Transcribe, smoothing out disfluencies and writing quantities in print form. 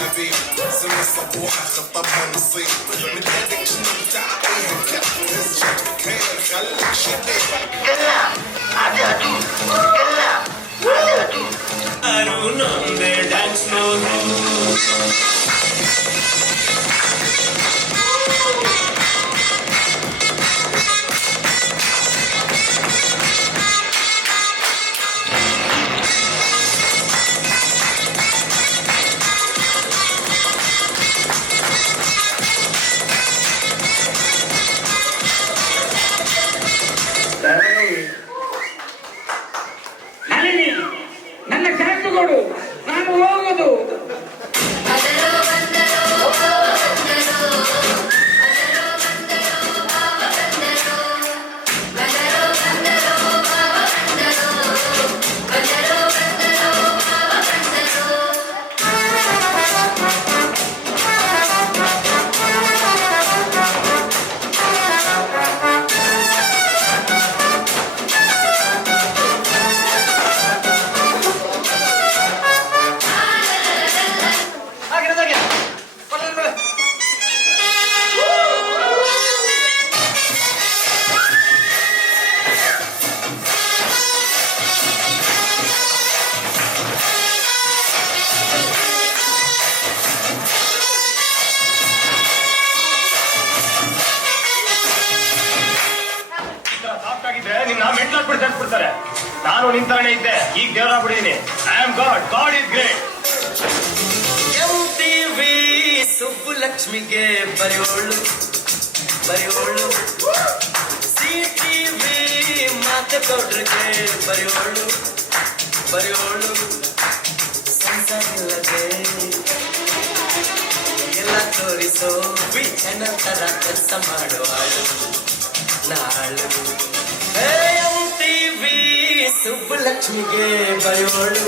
حبيب سن الصبوحة خطبها نصيب من هذيك شنو بتعطيها كأس شكلك هير خليك شديد كلا عدي أدود كلا عدي أدود ಅರುಣೊಂದೆ dance ನೋಡು ನನ್ನ ಕಾಸುಗಳು ನಾನು ಹೋಗೋದು ನಿನ್ನ ಮೆಂಟ್ಲಾಕ್ಬಿಡ್ತಾರೆ. ನಾನು ನಿಂತರಣೆ ಇದ್ದೆ, ಈಗ ದೇವರಾಗ್ಬಿಟ್ಟಿದ್ದೀನಿ. I am God, God is great. MTV ಸುಬ್ಬುಲಕ್ಷ್ಮಿಗೆ ಬರೆಯೋಳು CTV ಮಾತೆಗೌಡ್ರಿಗೆ ಬರೆಯೋಳು ಸಂಸಾರಿಲ್ಲದೆ ಎಲ್ಲ ತೋರಿಸೋ ಚಾನಲ್ ತರ ಕೆಲಸ ಮಾಡುವಾಳು ನಾಳು MTV ಸುಬ್ಬುಲಕ್ಷ್ಮಿಗೆ ಬರೆಯೋಳು